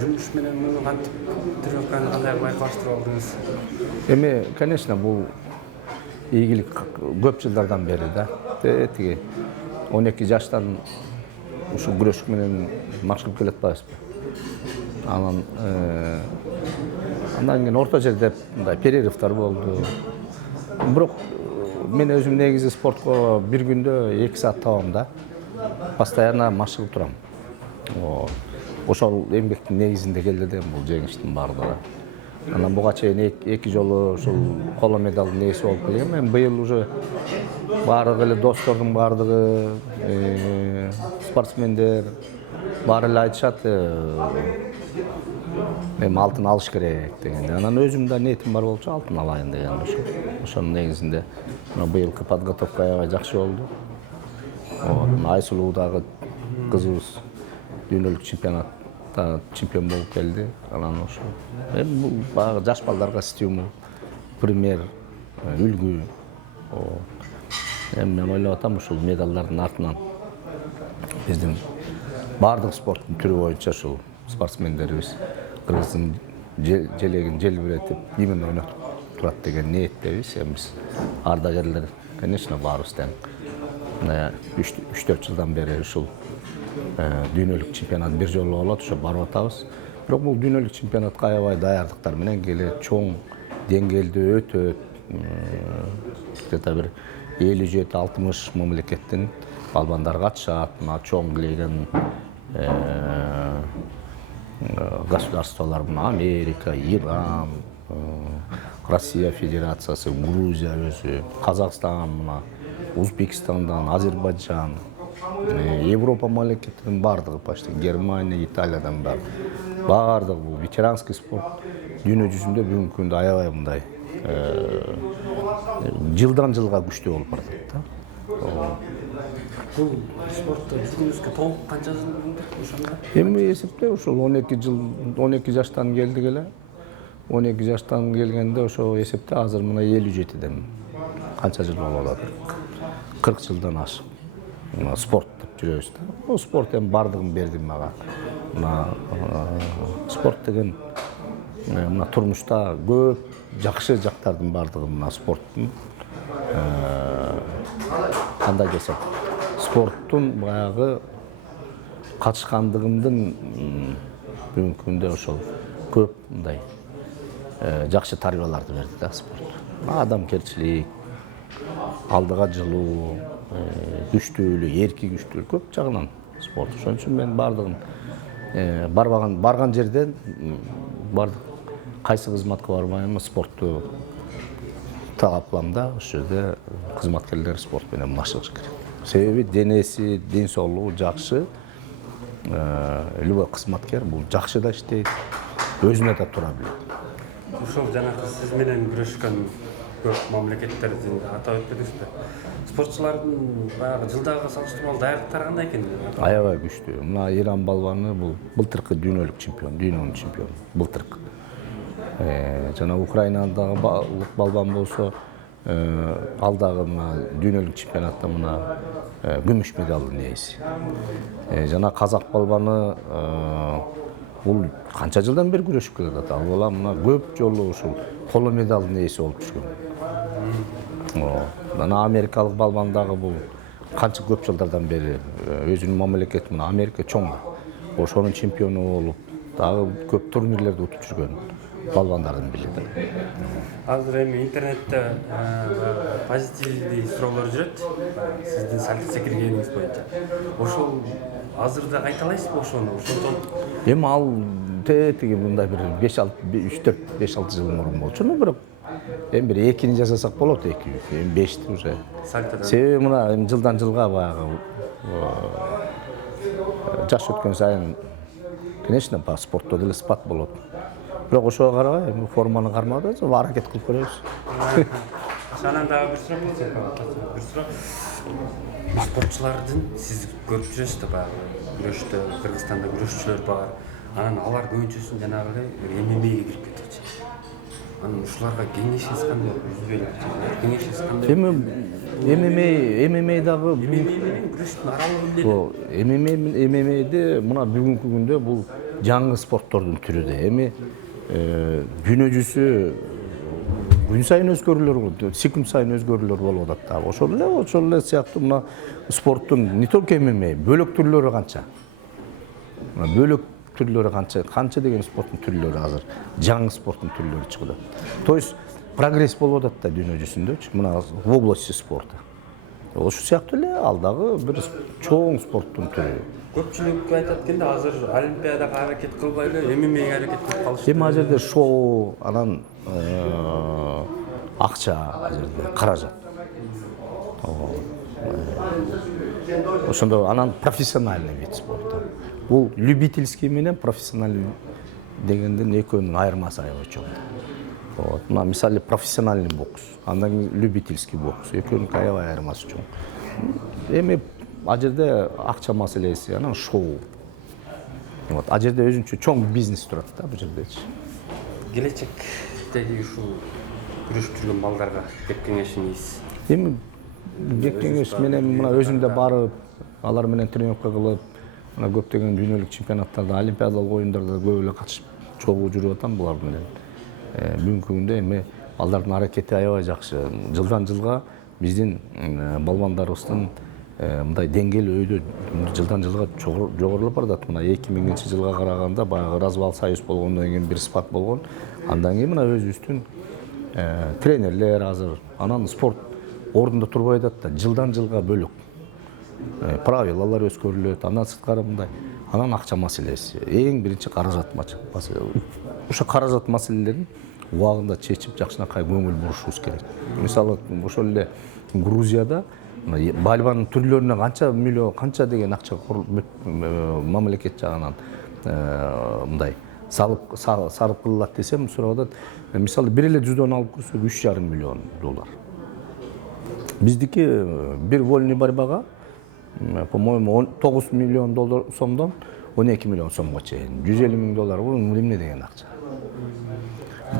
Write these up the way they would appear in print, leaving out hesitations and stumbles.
жумуш менен муну кантип тренировканы кандай байкалыштырып алдыңыз? Эми, конечно, бул ийгилик көп жылдардан бери да. Тиги 12 жаштан ушул күрөшүк менен машыгып келатпайбызбы? Андан кийин орто жерде мындай перерывдар болду. Бирок мен өзүм негизи спортко бир күндө 2 саат табам да. Постоянно машыгып турам. Ошол эмгектин негизинде келди да бул жеңиштин бардыгы. Анан буга чейин 2 жолу ушул коло медалдын ээси болуп келгем. Мен быйыл уже баардык эле достордун бардыгы, спортсмендер баары эле айтышат, эми алтын алыш керек деген. Анан өзүм да ниетим бар болчу, алтын алайын деген ошонун негизинде. Мына быйылкы подготовка аябай жакшы болду. Айсулуу дагы кызыбыз дүйнөлүк чемпионатта чемпион болуп келди. Анан ошо эми бул баягы жаш балдарга стимул, пример, үлгү. Эми мен ойлоп атам ушул медалдардын артынан биздин баардык спорттун түрү боюнча ушул спортсмендерибиз Кыргыздын желегин желбиретип, имин ойнотуп турат деген ниеттебиз. Эми биз ардагерлер, конечно, баарыбыз тең. 3-4 жылдан бери ушул дүйнөлүк чемпионат бир жолу болот, ошо барып атабыз. Бирок бул дүйнөлүк чемпионатка аябай даярдыктар менен келет, чоң деңгээлде өтөт. Где-то бир 57-60 мамлекеттин балбандар катышат. Мына чоң килеген государстволор, Америка, Иран, Россия Федерациясы, Грузия өзү, Казакстан, Узбекистандан, Азербайджан, Европа мамлекеттеринин бардыгы, почти Германия, Италиядан бардыгы бул ветеранский спорт дүйнө жүзүндө бүгүнкү күндө аябай мындай жылдан жылга күчтүү болуп баратат да. Бул спортто жүргүнүзгө толук канча жыл болду ошондо? Эми эсепте ушул 12 жаштан келдик эле. 12 жаштан келгенде ошо эсепте азыр мына 57ден канча жыл болуп атат? 40 жылдан ашык. Спорт деп жүрөбүз да. Бул спорт эми бардыгын берди мага. Мына спорт деген мына турмушта көп жакшы жактардын бардыгы мына спорттун. Кандай десек, спорттун баягы катышкандыгымдын бүгүнкү күндө ошол көп мындай жакшы тарбияларды берди да спорт. Адамгерчилик, алдыга жылуу, күчтүүлүк, эрки күчтүүлүк көп жагынан спорт. Ошон үчүн мен бардыгын барган жерден бардык кайсы кызматка барбайм, спортту талап кылам да, ошол жерде кызматкерлер спорт менен машыгыш керек. Себеби денеси, ден соолугу жакшы, любой кызматкер бул жакшы да иштейт, өзүнө да тура билет. Ушул жанагы сиз менен күрөшкөн көп мамлекеттерди атап өтпөдүңүзбү? Спортчулардын баягы жылдагы салыштырмалуу даярдыктары кандай экен? Аябай күчтүү. Мына Иран балбаны бул былтыркы дүйнөлүк чемпион, дүйнөнүн чемпиону, былтыркы. Жана Украинадагы балбан болсо, ал дагы мына дүйнөлүк чемпионатта мына күмүш медалдын ээси. Жана казак балбаны бул канча жылдан бери күрөшүп келатат. Ал бала мына көп жолу ушул коло медалдын ээси болуп түшкөн. Мына америкалык балбан дагы бул канча көп жылдардан бери өзүнүн мамлекети мына Америка чоң. Ошонун чемпиону болуп, дагы көп турнирлерди утуп жүргөн балбандардын бири. Азыр эми интернетте позитивдүү суроолор жүрөт. Сиздин секиргениңиз боюнча. Ошол азыр да кайталайсызбы ошону? Ошондон Эми ал тетиги мындай бир 3-4-5-6 жыл мурун болчу. Бирок эми бир экини жасасак болот, эми 5ти уже. Себеби мына жылдан жылга баягы жаш өткөн сайын, конечно, спортто деле спад болот. Бирок ошого карабай, эми форманы кармады, аракет кылып көрөбүз. Анан дагы бир суроо. Спортчулардын сиз көрүп жүрөсүз да баягы күрөштө, Кыргызстанда күрөшчүлөр бар. Анан алар көбүнчөсүн жанагы ММА'ге кирип кетчү. Анан ушуларга кеңешиңиз кандай? Кеңешиңиз кандай? ММА-дагы ММА менен күрөштүн аралыгы эмне? ММА'де мына бүгүнкү күндө бул жаңы спорттордун түрү да. Эми күнү жүзү күн сайын өзгөрүүлөр, секунд сайын өзгөрүүлөр болуп атат да. Ошол эле сыяктуу мына спорттун не только ММА, бөлөк түрлөрү канча. Бөлөк түрлөрү канча деген спорттун түрлөрү азыр жаңы спорттун түрлөрү чыгды. То есть прогресс болуп атат да дүйнө жүзүндөчү мына в области спорта. Ошол сыяктуу эле ал дагы бир чоң спорттун түрү. Көпчүлүк айтат экенде азыр олимпиадага аракет кылбай эле ММАга аракет кылып калышты. Эми ал жерде шоу, анан акча, ал жерде каражат. Ошондо анан профессиональный вид спорта. Бул любительский менен профессиональный дегендин экөөнүн айырмасы аябай чоң. Вот, мына мисалы профессиональный бокс, андан кийин любительский бокс, экөөнүн аябай айырмасы чоң. Эми ал жерде акча маселеси, анан шоу. Вот, ал жерде өзүнчө чоң бизнес турат да бул жердечи. Келечектеги ушул күрөшүп жүргөн балдарга деп кеңешиңиз? Эми бек кеңеш менен мына өзүм да барып, алар менен тренировка кылып, мына көптөгөн дүйнөлүк чемпионаттарда, олимпиадалык оюндарда көп эле катышып чогуу жүрүп атам булар менен. Бүгүнкү күндө эми балдардын аракети аябай жакшы. Жылдан жылга биздин балбандарыбыздын мындай деңгээли өйдө жылдан жылга жогорулуп баратат. Мына 2000-жылга караганда баягы развал союз болгондон кийин бир спад болгон. Андан кийин мына өзүбүздүн тренерлер азыр, анан спорт ордунда турбай атат да, жылдан жылга бөлөк. Правилалар өзгөрүлөт, андан сырткары мындай, анан акча маселеси. Эң биринчи каражат маселеси. Ошо каражат маселелерин убагында чечип, жакшынакай көңүл бурушубуз керек. Мисалы, ошол эле Грузияда бальбанын түрлөрүнө канча деген акча мамлекет жагынан мындай сарып кылынат десем, сурап атат. Мисалы, бир эле дзюдону алып көрсөк $3,5 миллион. Биздики бир вольный борьбага, по-моему, $9 миллион сомдон $12 миллион сомго чейин. $150 миң бул эмне деген акча.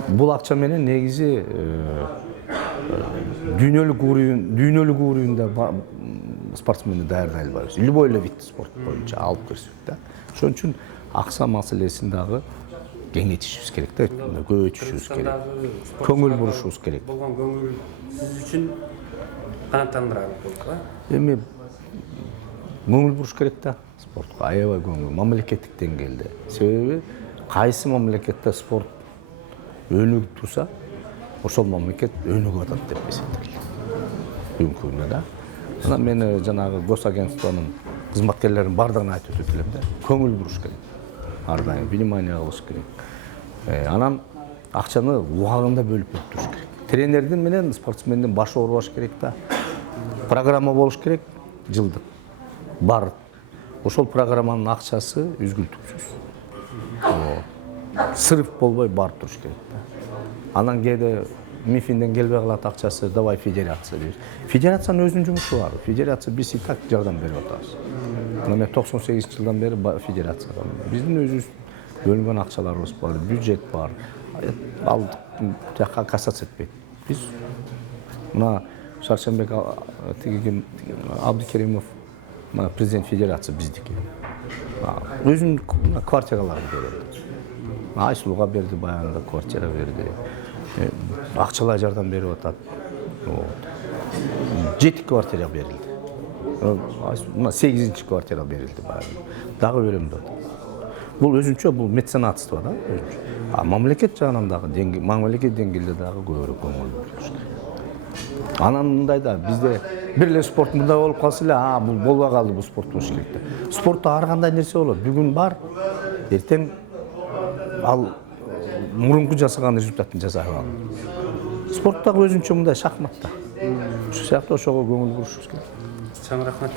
Бул акча менен негизи дүйнөлүк уровеньде спортсменди даярдай албайбыз. Любой эле вид спорт боюнча алып көрсөк да. Ошон үчүн акча маселесин дагы кеңейтишибиз керек да, көбөйтүшүбүз керек. Көңүл бурушубуз керек. Болгон көңүл сиз үчүн канааттандырарлык болду го? Эми көңүл буруш керек да спортко, аябай көңүл, мамлекеттик деңгээлде. Себеби кайсы мамлекетте спорт өнүгүп турса, ошол мамлекет өнүгүп атат деп эсептелет. Бүгүнкү күндө да. Анан мен жанагы госагентствонун кызматкерлеринин бардыгына айтып өтүп элем да. Көңүл буруш керек. Ар дайым внимание кылыш керек. Анан акчаны убагында бөлүп туруш керек. Тренердин менен спортсмендин башы оорубаш керек да. Программа болуш керек, жылдык. Бар. Ошол программанын акчасы үзгүлтүксүз. Сырыф болбой барып туруш керек да. Анан кээде МИФИнден келбей калат акчасы, давай федерация дейбиз. Федерациянын өзүнүн жумушу бар. Федерация биз и так жардам берип атабыз. Мен 98-жылдан бери федерацияда. Биздин өзүбүз бөлүнгөн акчаларыбыз бар, бюджет бар. Ал жакка касаться этпейт. Биз мына Шаршенбек Абдыкеримов президент федерация биздики. Өзүнүн квартираларын берет. Айсулуга берди, баягында квартира берди. Акчалай жардам берип атат. 7 квартира берилди. Мына 8-чи квартира берилди баягы. Дагы беремди. Бул өзүнчө бул меценатство да. Мамлекет жагынан дагы мамлекет деңгээлде дагы көбүрөөк көңүл бурулуш керек. Анан мындай да бизде бир эле спорт мындай болуп калса эле, бул болбой калды, бул спорт болуш керек да. Спортто ар кандай нерсе болот. Бүгүн бар, эртең ал мурунку жасаган результатын жасай алат. Спорттагы өзүнчө мындай шахмат да. Ошол сыяктуу ошого көңүл бурушубуз керек. Чоң рахмат.